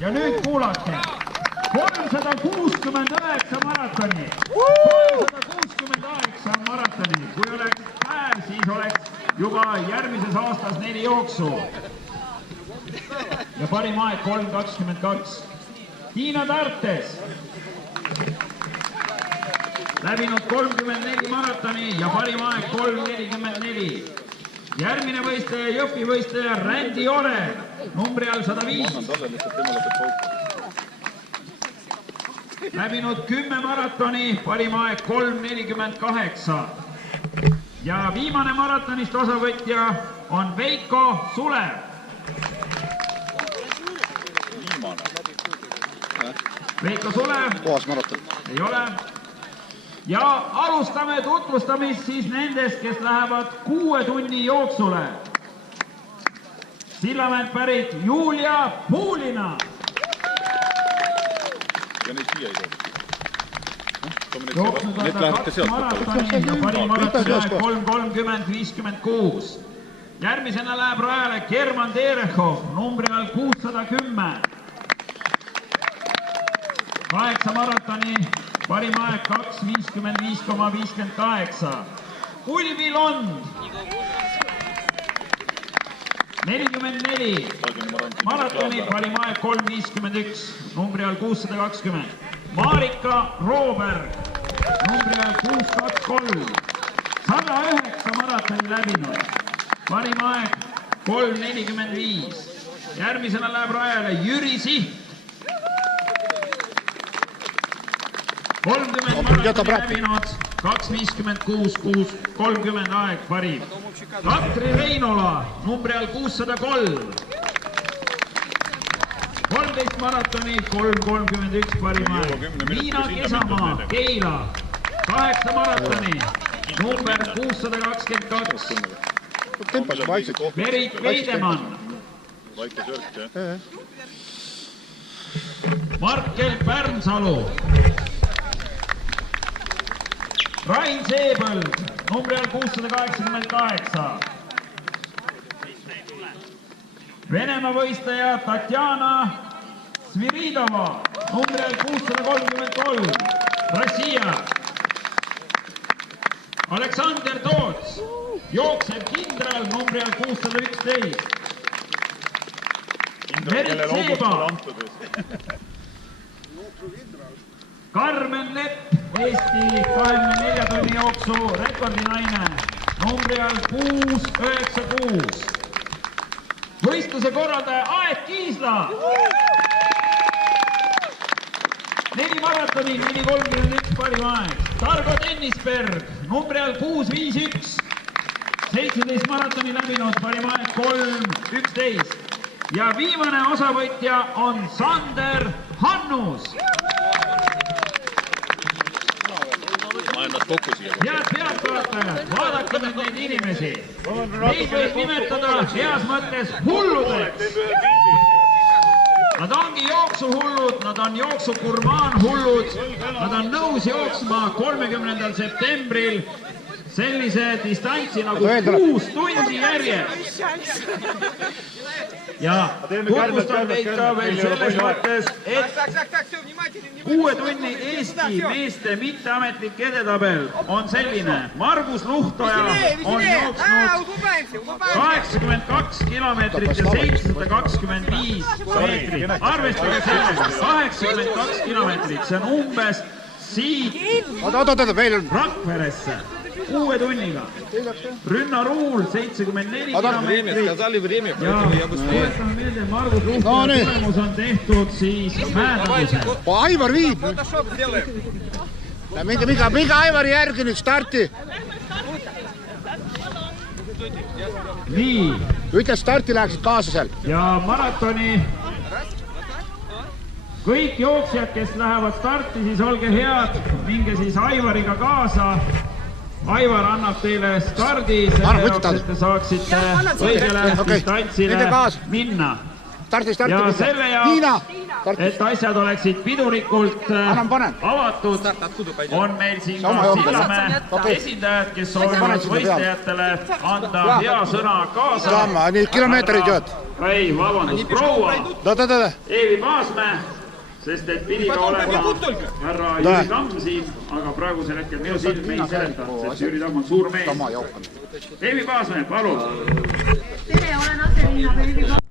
Ja nüüd kuulake. 369 maratoni. 369 maratoni. Kui oleks päev, siis oleks juba järgmises aastas 4 jooksu. Ja parim aeg 3.22. Tiina Tartes. Läbinud 34 maratoni ja parim aeg 3.44. Järgmine võistleja, Jõhvi võistleja Rändi Ore, numbri all 105. Läbinud 10 maratoni, parim aeg 3.48. Ja viimane maratonist osavõtja on Veiko Sulev. Veiko Sulev. Kohas maraton. Ei ole. Ja alustame tutvustamist siis nendest, kes lähevad 6 tunni jooksule. Sillamäelt pärit Julia Puulina. Jooksnud on ta 2 maratoni ja parim maratoni aeg 3.30.56. Järgmisena läheb rajale German Terechov, numbri all 610. 8 maratoni, parim aeg 2.55.58. Ulvi Lond. 44. Maratoni, parim aeg 3.51. Numbri all 620. Marika Rooberg. Numbri all 623. 109 maratoni läbinud. Parim aeg 3.45. Järgmisena läheb rajale Jüri Siht. 30 maratoni läbinud, 2.56.30 aeg parim. Katri Reinola, numbri all 603. 13 maratoni, 3.31 parim aeg. Miina Kesamaa, Keila, 8 maratoni, number 622. Merit Veidemann. Markel Pärnsalu. Rain Seebõld, numbri all 688. Venemaa võistleja Tatjana Sviridova, numbri all 633. Rossija. Aleksander Toots, jooksev kindral, numbri all 611. Merit Seeba. Karmen Lepp, Eesti 24 tunni jooksu rekordinaine, numbri all 696. Võistluse korraldaja Aet Kiisla. 4 maratoni, 4.31 parim aeg. Targo Tennisberg, numbri all 651. 17 maratoni läbinud, parim aeg 3.11. Ja viimane osavõtja on Sander Hannus. Head pealtvaatajad, vaadake nüüd neid inimesi. Neid võib nimetada heas mõttes hulludeks. Nad ongi jooksuhullud, nad on jooksukurmaanhullud. Nad on nõus jooksma 30. septembril sellise distantsi nagu 6 tundi järjest. Ja tutvustan teid ka veel selles mõttes, et 6 tunni Eesti meeste mitteametlik edetabel on selline. Margus Luhtoja on jooksnud 82 kilomeetrit ja 725 meetrit. Arvestage sellega, 82 kilomeetrit, see on umbes siit Rakveresse 6 tunniga. Rünna Ruul 74 kilomeetrit ja tuletame meelde, Margus Luhtoja tulemus on tehtud siis Mäedagusel. Aivar viib. Minge Aivari järgi nüüd starti. Nii. Ütle starti läheksid kaasa seal. Ja maratoni kõik jooksjad, kes lähevad starti, siis olge head, minge siis Aivariga kaasa. Aivar annab teile stardi, selle jaoks, et te saaksite õigele distantsile minna. starti. ja selle Hiina. jaoks, et asjad oleksid pidulikult avatud, on meil siin ka Sillamäe esindajad, kes soovivad võistlejatele anda hea sõna kaasa. Nii kilomeetrid jood. Ei, vabandust, proua Eevi Paasmäe, sest et pidi ka olema härra Jüri Tamm siin, aga praegusel hetkel minu silm ei seleta, sest Jüri Tamm on suur mees. Eevi Paasmäe, palun! Tere, olen aselinnapäev Eevi Paasmäe.